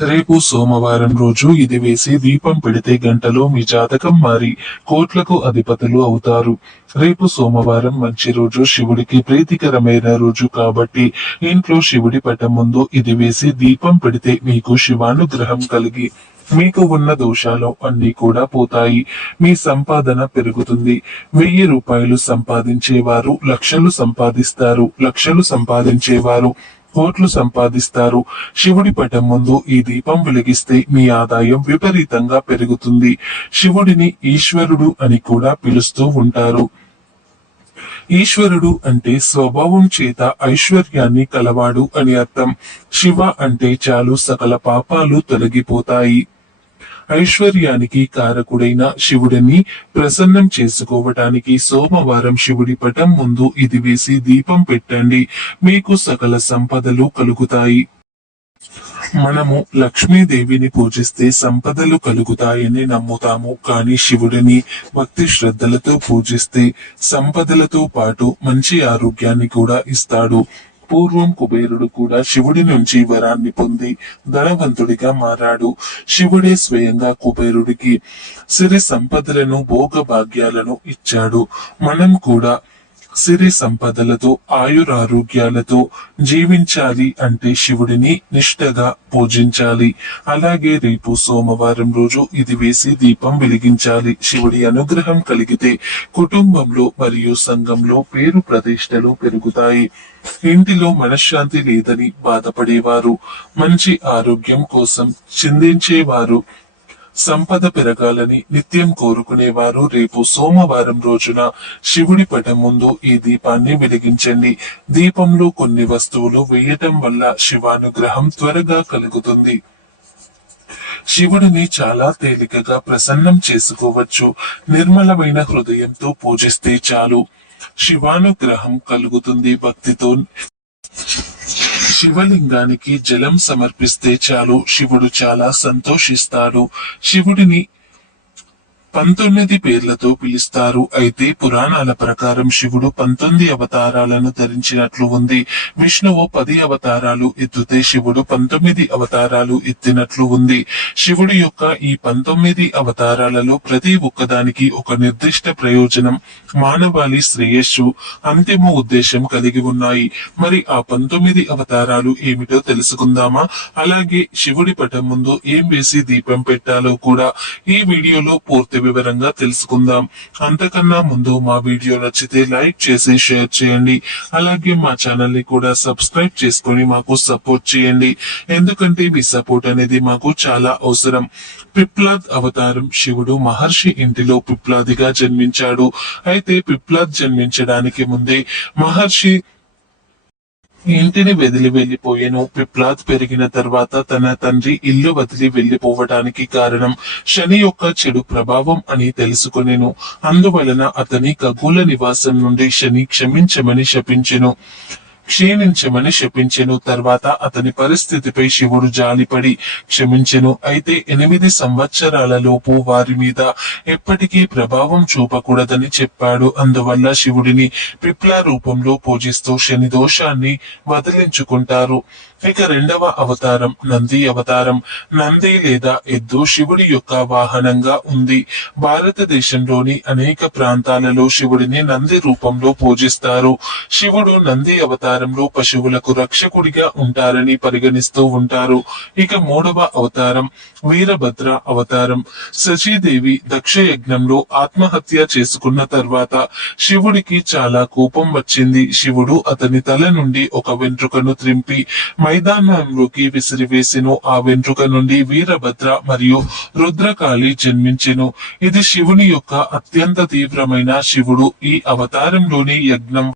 రేపు సోమవారం రోజు ఇది వేసి దీపం పెడితే గంటలో మీ జాతకం మారి కోట్లకు అధిపతులు అవుతారు. రేపు సోమవారం మంచి రోజు, శివుడికి ప్రీతికరమైన రోజు కాబట్టి ఇంట్లో శివుడి పటం ముందు ఇది వేసి దీపం పెడితే మీకు శివానుగ్రహం కలిగి మీకు ఉన్న దోషాలు అన్ని కూడా పోతాయి. మీ సంపాదన పెరుగుతుంది. 1000 రూపాయలు సంపాదించేవారు లక్షలు సంపాదిస్తారు. లక్షలు సంపాదించేవారు కోట్లు సంపాదిస్తారు. శివుడి పటం ముందు ఈ దీపం వెలిగిస్తే మీ ఆదాయం విపరీతంగా పెరుగుతుంది. శివుడిని ఈశ్వరుడు అని కూడా పిలుస్తూ ఉంటారు. ఈశ్వరుడు అంటే స్వభావం చేత ఐశ్వర్యాన్ని కలవాడు అని అర్థం. శివ అంటే చాలు సకల పాపాలు తొలగిపోతాయి. ఐశ్వర్యానికి కారకుడైన శివుడిని ప్రసన్నం చేసుకోవటానికి సోమవారం శివుడి పటం ముందు ఇది వేసి దీపం పెట్టండి. మీకు సకల సంపదలు కలుగుతాయి. మనము లక్ష్మీదేవిని పూజిస్తే సంపదలు కలుగుతాయని నమ్ముతాము. కానీ శివుడిని భక్తి శ్రద్ధలతో పూజిస్తే సంపదలతో పాటు మంచి ఆరోగ్యాన్ని కూడా ఇస్తాడు. పూర్వం కుబేరుడు కూడా శివుడి నుంచి వరాన్ని పొంది ధనవంతుడిగా మారాడు. శివుడే స్వయంగా కుబేరుడికి సిరి సంపదలను భోగ భాగ్యాలను ఇచ్చాడు. మనం కూడా సిరి సంపదలతో ఆయురారోగ్యాలతో జీవించాలి అంటే శివుడిని నిష్ఠగా పూజించాలి. అలాగే రేపు సోమవారం రోజు ఇది వేసి దీపం వెలిగించాలి. శివుడి అనుగ్రహం కలిగితే కుటుంబంలో మరియు సంఘంలో పేరు ప్రతిష్టలు పెరుగుతాయి. ఇంటిలో మనశ్శాంతి లేదని బాధపడేవారు, మంచి ఆరోగ్యం కోసం చిందించేవారు, సంపద పెరగాలని నిత్యం కోరుకునేవారు రేపు సోమవారం రోజున శివుడి పటం ముందు ఈ దీపాన్ని వెలిగించండి. దీపంలో కొన్ని వస్తువులు వేయటం వల్ల శివానుగ్రహం త్వరగా కలుగుతుంది. శివుడిని చాలా తేలికగా ప్రసన్నం చేసుకోవచ్చు. నిర్మలమైన హృదయంతో పూజిస్తే చాలు శివానుగ్రహం కలుగుతుంది. భక్తితో శివలింగానికి జలం సమర్పిస్తే చాలు శివుడు చాలా సంతోషిస్తాడు. శివుడిని 19 పేర్లతో పిలుస్తారు. అయితే పురాణాల ప్రకారం శివుడు 19 అవతారాలను ధరించినట్లు ఉంది. విష్ణువు 10 అవతారాలు ఎత్తితే శివుడు 19 అవతారాలు ఎత్తినట్లు ఉంది. శివుడి యొక్క ఈ 19 అవతారాలలో ప్రతి ఒక్కదానికి ఒక నిర్దిష్ట ప్రయోజనం, మానవాళి శ్రేయస్సు, అంతిమ ఉద్దేశం కలిగి ఉన్నాయి. మరి ఆ 19 అవతారాలు ఏమిటో తెలుసుకుందామా? అలాగే శివుడి పటం ముందు ఏం వేసి దీపం పెట్టాలో కూడా ఈ వీడియోలో పూర్తి వివరంగా తెలుసుకుందాం. అంతకన్నా ముందు మా వీడియో నచ్చితే లైక్ చేసి షేర్ చేయండి. అలాగే మా ఛానల్ ని కూడా సబ్స్క్రైబ్ చేసుకుని మాకు సపోర్ట్ చేయండి. ఎందుకంటే మీ సపోర్ట్ అనేది మాకు చాలా అవసరం. పిప్లాద్ అవతారం శివుడు మహర్షి ఇంటిలో పిప్లాదిగా జన్మించాడు. అయితే పిప్లాద్ జన్మించడానికి ముందే మహర్షి ఇంటిని వదిలి వెళ్లిపోయాను. పిప్లాద్ పెరిగిన తర్వాత తన తండ్రి ఇల్లు వదిలి వెళ్లిపోవటానికి కారణం శని యొక్క చెడు ప్రభావం అని తెలుసుకొనెను. అందువలన అతని ఖగోళ నివాసం నుండి శని క్షమించమని శపించెను. తర్వాత అతని పరిస్థితిపై శివుడు జాలిపడి క్షమించెను. అయితే 8 సంవత్సరాల లోపు వారి మీద ఎప్పటికీ ప్రభావం చూపకూడదని చెప్పాడు. అందువల్ల శివుడిని పిప్లా రూపంలో పూజిస్తూ శని దోషాన్ని వదిలించుకుంటారు. ఇక 2వ అవతారం నంది అవతారం. నంది లేదా ఎద్దు శివుడి యొక్క వాహనంగా ఉంది. భారతదేశంలోని అనేక ప్రాంతాలలో శివుడిని నంది రూపంలో పూజిస్తారు. శివుడు నంది అవతారంలో పశువులకు రక్షకుడిగా ఉంటారని పరిగణిస్తూ ఉంటారు. ఇక 3వ అవతారం వీరభద్ర అవతారం. శచీదేవి దక్ష యజ్ఞంలో ఆత్మహత్య చేసుకున్న తర్వాత శివుడికి చాలా కోపం వచ్చింది. శివుడు అతని తల నుండి ఒక వెంట్రుకను త్రింపి మైదానంలోకి విసిరివేసెను. ఆ వెంట్రుక నుండి వీరభద్ర మరియు రుద్రకాళి జన్మించెను. ఇది శివుని యొక్క అత్యంత తీవ్రమైన శివుడు ఈ అవతారంలోని యజ్ఞం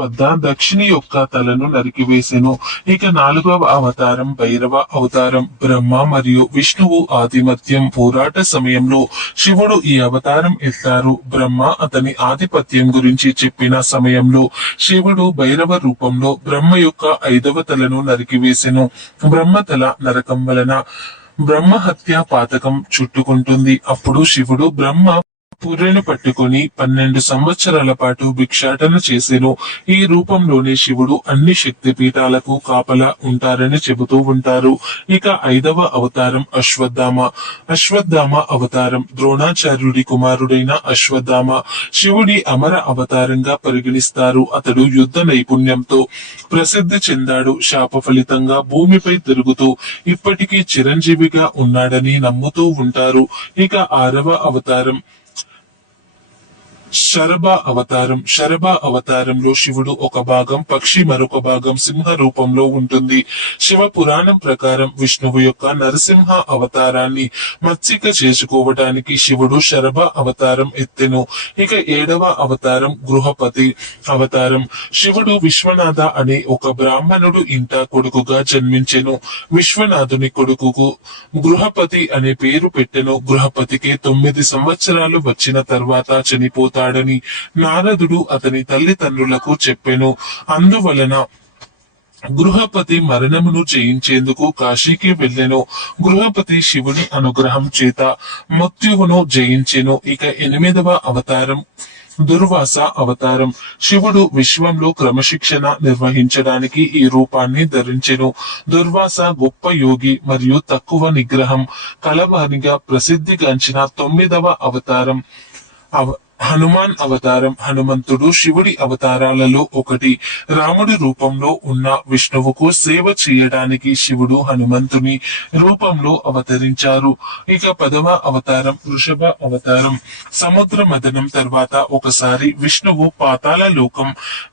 వద్ద దక్షిణి యొక్క తలను నరికివేసెను. ఇక 4వ అవతారం భైరవ అవతారం. బ్రహ్మ మరియు విష్ణువు ఆధిపత్యం పోరాట సమయంలో శివుడు ఈ అవతారం ఎత్తారు. బ్రహ్మ అతని ఆధిపత్యం గురించి చెప్పిన సమయంలో శివుడు భైరవ రూపంలో బ్రహ్మ యొక్క 5వ తలను నరికివేసెను. బ్రహ్మ తల నరకం వలన బ్రహ్మ హత్య పాతకం చుట్టుకుంటుంది. అప్పుడు శివుడు బ్రహ్మ పుర్రెను పట్టుకొని 12 సంవత్సరాల పాటు భిక్షాటన చేసెను. ఈ రూపంలోనే శివుడు అన్ని శక్తి పీఠాలకు కాపలా ఉంటారని చెబుతూ ఉంటారు. ఇక 5వ అవతారం అశ్వత్థామ. అశ్వత్థామ అవతారం ద్రోణాచార్యుడి కుమారుడైన అశ్వత్థామ శివుడి అమర అవతారంగా పరిగణిస్తారు. అతడు యుద్ధ నైపుణ్యంతో ప్రసిద్ధి చెందాడు. శాప ఫలితంగా భూమిపై తిరుగుతూ ఇప్పటికీ చిరంజీవిగా ఉన్నాడని నమ్ముతూ ఉంటారు. ఇక 6వ అవతారం శరభ అవతారం. శరభ అవతారంలో శివుడు ఒక భాగం పక్షి, మరొక భాగం సింహ రూపంలో ఉంటుంది. శివ పురాణం ప్రకారం విష్ణువు యొక్క నరసింహ అవతారాన్ని మత్సిక చేసుకోవటానికి శివుడు శరభ అవతారం ఎత్తెను. ఇక 7వ అవతారం గృహపతి అవతారం. శివుడు విశ్వనాథ అనే ఒక బ్రాహ్మణుడు ఇంట కొడుకుగా జన్మించెను. విశ్వనాథుని కొడుకుకు గృహపతి అనే పేరు పెట్టెను. గృహపతికి 9 సంవత్సరాలు వచ్చిన తర్వాత చనిపోతాడని నారదుడు అతని తల్లిదండ్రులకు చెప్పెను. అందువలన గృహపతి మరణమును జయించేందుకు కాశీకి వెళ్ళెను. గృహపతి శివుని అనుగ్రహం చేత మృత్యువును జయించెను. ఇక 8వ అవతారం దుర్వాస అవతారం. శివుడు విశ్వంలో క్రమశిక్షణ నిర్వహించడానికి ఈ రూపాన్ని ధరించెను. దుర్వాస గొప్ప యోగి మరియు తక్కువ నిగ్రహం కలవానిగా ప్రసిద్ధిగాంచిన 9వ అవతారం హనుమాన్ అవతారం. హనుమంతుడు శివుడి అవతారాలలో ఒకటి. రాముడి రూపంలో ఉన్న విష్ణువుకు సేవ చేయడానికి శివుడు హనుమంతుని రూపంలో అవతరించారు. ఇక 10వ అవతారం వృషభ అవతారం. సముద్ర మదనం తర్వాత ఒకసారి విష్ణువు పాతాళ లోకం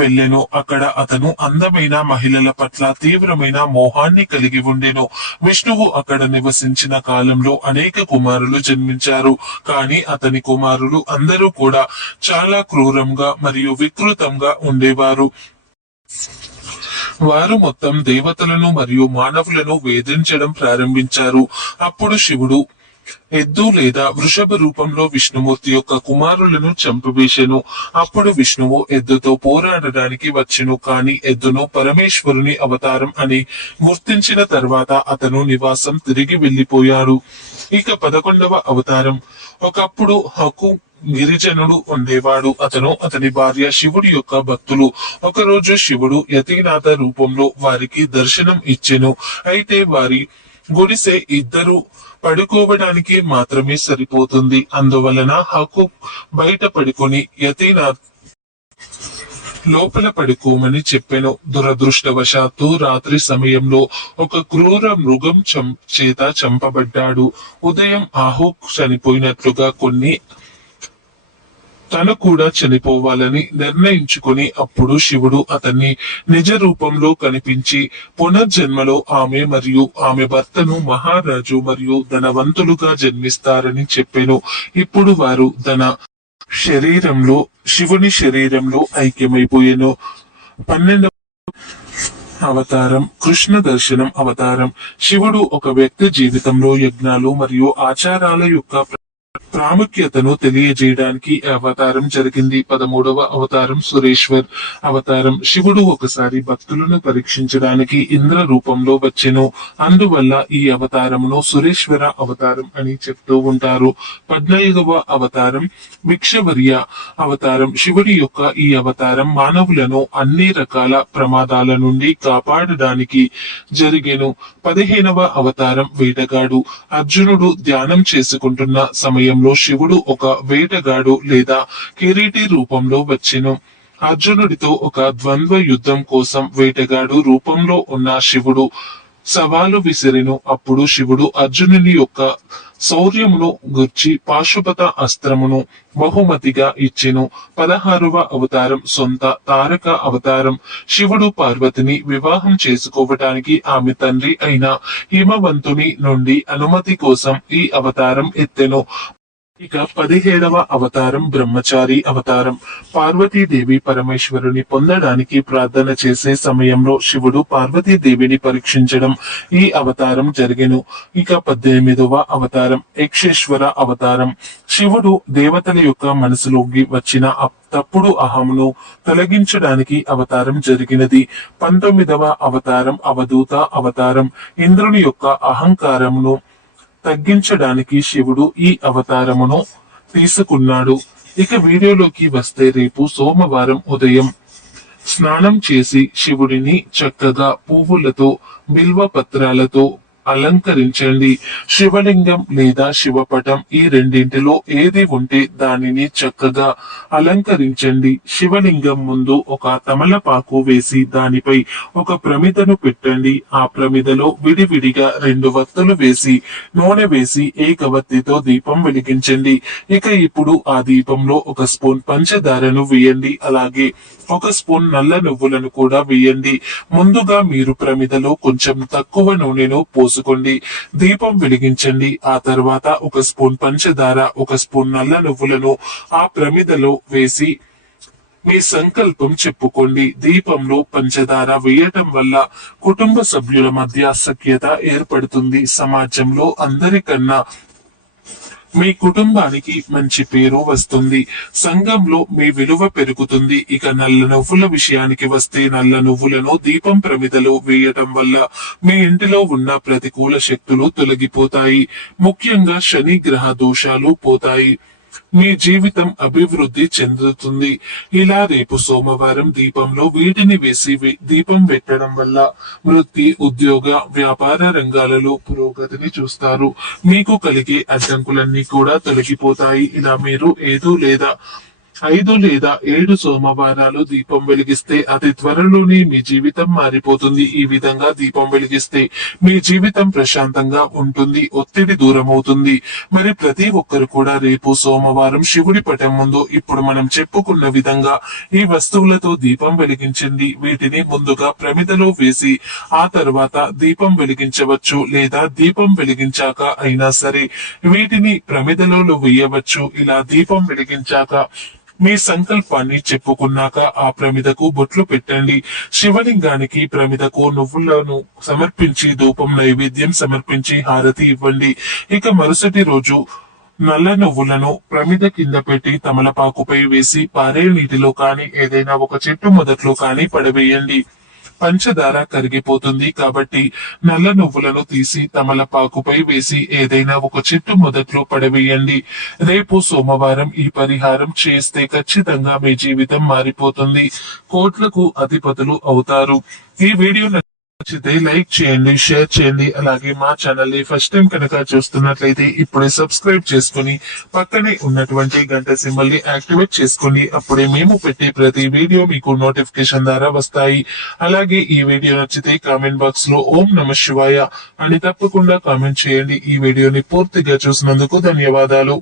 వెళ్ళెను. అక్కడ అతను అందమైన మహిళల పట్ల తీవ్రమైన మోహాన్ని కలిగి ఉండెను. విష్ణువు అక్కడ నివసించిన కాలంలో అనేక కుమారులు జన్మించారు. కానీ అతని కుమారులు అందరూ కూడా చాలా క్రూరంగా మరియు వికృతంగా ఉండేవారు. వారు మొత్తం దేవతలను మరియు మానవులను వేధించడం ప్రారంభించారు. అప్పుడు శివుడు ఎద్దు లేదా వృషభ రూపంలో విష్ణుమూర్తి యొక్క కుమారులను చంపివేశెను. అప్పుడు విష్ణువు ఎద్దుతో పోరాడడానికి వచ్చెను. కానీ ఎద్దును పరమేశ్వరుని అవతారం అని గుర్తించిన తర్వాత అతను నివాసం తిరిగి వెళ్లిపోయాడు. ఇక 11వ అవతారం. ఒకప్పుడు హకు గిరిజనుడు ఉండేవాడు. అతను అతని భార్య శివుడి యొక్క భక్తులు. ఒకరోజు శివుడు యతినాథ రూపంలో వారికి దర్శనం ఇచ్చెను. అయితే వారి గుడిసె ఇద్దరు పడుకోవడానికి మాత్రమే సరిపోతుంది. అందువలన హకు బయట పడుకొని యతినాథ్ లోపల పడుకోమని చెప్పెను. దురదృష్టవశాత్తు రాత్రి సమయంలో ఒక క్రూర మృగం చేత చంపబడ్డాడు. ఉదయం ఆహు చనిపోయినట్లుగా కొన్ని తను కూడా చనిపోవాలని నిర్ణయించుకుని అప్పుడు శివుడు అతన్ని నిజ రూపంలో కనిపించి పునర్జన్మలో ఆమె మరియు ఆమె భర్తను మహారాజు మరియు ధనవంతులుగా జన్మిస్తారని చెప్పెను. ఇప్పుడు వారు శివుని శరీరంలో ఐక్యమైపోయెను. 12వ అవతారం కృష్ణ దర్శనం అవతారం. శివుడు ఒక వ్యక్తి జీవితంలో యజ్ఞాలు మరియు ఆచారాల యొక్క ప్రాముఖ్యతను తెలియజేయడానికి అవతారం జరిగింది. 13వ అవతారం సురేశ్వర్ అవతారం. శివుడు ఒకసారి భక్తులను పరీక్షించడానికి ఇంద్ర రూపంలో వచ్చెను. అందువల్ల ఈ అవతారమును సురేశ్వర అవతారం అని చెప్తూ ఉంటారు. 14వ అవతారం భిక్షవర్య అవతారం. శివుడి యొక్క ఈ అవతారం మానవులను అన్ని రకాల ప్రమాదాల నుండి కాపాడడానికి జరిగెను. 15వ అవతారం వేటగాడు. అర్జునుడు ధ్యానం చేసుకుంటున్న సమయంలో శివుడు ఒక వేటగాడు లేదా కిరీటి రూపంలో వచ్చెను. అర్జునుడితో ఒక ద్వంద్వ యుద్ధం కోసం వేటగాడు రూపంలో ఉన్న శివుడు సవాలు విసిరెను. అప్పుడు శివుడు అర్జునుని యొక్క శౌర్యమును గుర్చి పాశుపత అస్త్రమును బహుమతిగా ఇచ్చెను. 16వ అవతారం సొంత తారక అవతారం. శివుడు పార్వతిని వివాహం చేసుకోవటానికి ఆమె తండ్రి అయిన హిమవంతుని నుండి అనుమతి కోసం ఈ అవతారం ఎత్తెను. ఇక 17వ అవతారం బ్రహ్మచారి అవతారం. పార్వతీదేవి పరమేశ్వరుని పొందడానికి ప్రార్థన చేసే సమయంలో శివుడు పార్వతీదేవిని పరీక్షించడం ఈ అవతారం జరిగెను. ఇక 18వ అవతారం యక్షేశ్వర అవతారం. శివుడు దేవతల యొక్క మనసులోకి వచ్చిన తప్పుడు అహమును తొలగించడానికి అవతారం జరిగినది. 19వ అవతారం అవధూత అవతారం. ఇంద్రుని యొక్క అహంకారమును తగ్గించడానికి శివుడు ఈ అవతారమును తీసుకున్నాడు. ఇక వీడియోలోకి వస్తే రేపు సోమవారం ఉదయం స్నానం చేసి శివుడిని చక్కగా పువ్వులతో బిల్వ పత్రాలతో అలంకరించండి. శివలింగం లేదా శివపటం ఈ రెండింటిలో ఏది ఉంటే దానిని చక్కగా అలంకరించండి. శివలింగం ముందు ఒక తమలపాకు వేసి దానిపై ఒక ప్రమిదను పెట్టండి. ఆ ప్రమిదలో విడివిడిగా 2 వత్తులు వేసి నూనె వేసి ఏకవత్తితో దీపం వెలిగించండి. ఇక ఇప్పుడు ఆ దీపంలో 1 స్పూన్ పంచదారను వేయండి. అలాగే 1 స్పూన్ నల్ల నువ్వులను కూడా వేయండి. ముందుగా మీరు ప్రమిదలో కొంచెం తక్కువ నూనెను పోసుకోండి. దీపం వెలిగించండి. ఆ తర్వాత 1 స్పూన్ పంచదార 1 స్పూన్ నల్ల నువ్వులను ఆ ప్రమిదలో వేసి మీ సంకల్పం చెప్పుకోండి. దీపంలో పంచదార వేయటం వల్ల కుటుంబ సభ్యుల మధ్య సఖ్యత ఏర్పడుతుంది. సమాజంలో అందరికన్నా మీ కుటుంబానికి మంచి పేరు వస్తుంది. సంఘంలో మీ విలువ పెరుగుతుంది. ఇక నల్ల నువ్వుల విషయానికి వస్తే నల్ల నువ్వులను దీపం ప్రమిదలో వేయటం వల్ల మీ ఇంటిలో ఉన్న ప్రతికూల శక్తులు తొలగిపోతాయి. ముఖ్యంగా శని గ్రహ దోషాలు పోతాయి. మీ జీవితం అభివృద్ధి చెందుతుంది. ఇలా రేపు సోమవారం దీపంలో వీటిని వేసి దీపం పెట్టడం వల్ల వృత్తి, ఉద్యోగ, వ్యాపార రంగాలలో పురోగతిని చూస్తారు. మీకు కలిగే అడ్డంకులన్నీ కూడా తొలగిపోతాయి. ఇలా మీరు 5 లేదా 7 సోమవారాలు దీపం వెలిగిస్తే అతి త్వరలోనే మీ జీవితం మారిపోతుంది. ఈ విధంగా దీపం వెలిగిస్తే మీ జీవితం ప్రశాంతంగా ఉంటుంది. ఒత్తిడి దూరమవుతుంది. మరి ప్రతి ఒక్కరు కూడా రేపు సోమవారం శివుడి పటం ముందు ఇప్పుడు మనం చెప్పుకున్న విధంగా ఈ వస్తువులతో దీపం వెలిగించండి. వీటిని ముందుగా ప్రమిదలో వేసి ఆ తర్వాత దీపం వెలిగించవచ్చు, లేదా దీపం వెలిగించాక అయినా సరే వీటిని ప్రమిదలో వేయవచ్చు. ఇలా దీపం వెలిగించాక మీ సంకల్పాన్ని చెప్పుకున్నాక ఆ ప్రమిదకు బొట్లు పెట్టండి. శివలింగానికి ప్రమిదకు నువ్వులను సమర్పించి ధూపం నైవేద్యం సమర్పించి హారతి ఇవ్వండి. ఇక మరుసటి రోజు నల్ల నువ్వులను ప్రమిద కింద పెట్టి తమలపాకుపై వేసి పారే నీటిలో కానీ ఏదైనా ఒక చెట్టు మొదట్లో కానీ పడవేయండి. పంచదార కరిగిపోతుంది కాబట్టి నల్ల నువ్వులను తీసి తమలపాకుపై వేసి ఏదైనా ఒక చెట్టు మొదట్లో పడవేయండి. రేపు సోమవారం ఈ పరిహారం చేస్తే ఖచ్చితంగా మీ జీవితం మారిపోతుంది. కోట్లకు అధిపతులు అవుతారు. ఈ వీడియో నచ్చితే లైక్ చేయండి, షేర్ చేయండి. అలాగే మా ఛానల్ ని ఫస్ట్ టైం కనుక చూస్తున్నట్లయితే ఇప్పుడే సబ్స్క్రైబ్ చేసుకుని పక్కనే ఉన్నటువంటి గంట సింబల్ ని యాక్టివేట్ చేసుకోండి. అప్పుడే మేము పెట్టే ప్రతి వీడియో మీకు నోటిఫికేషన్ ద్వారా వస్తాయి. అలాగే ఈ వీడియో నచ్చితే కామెంట్ బాక్స్ లో ఓం నమః శివాయ అని తప్పకుండా కామెంట్ చేయండి. ఈ వీడియోని పూర్తిగా చూసినందుకు ధన్యవాదాలు.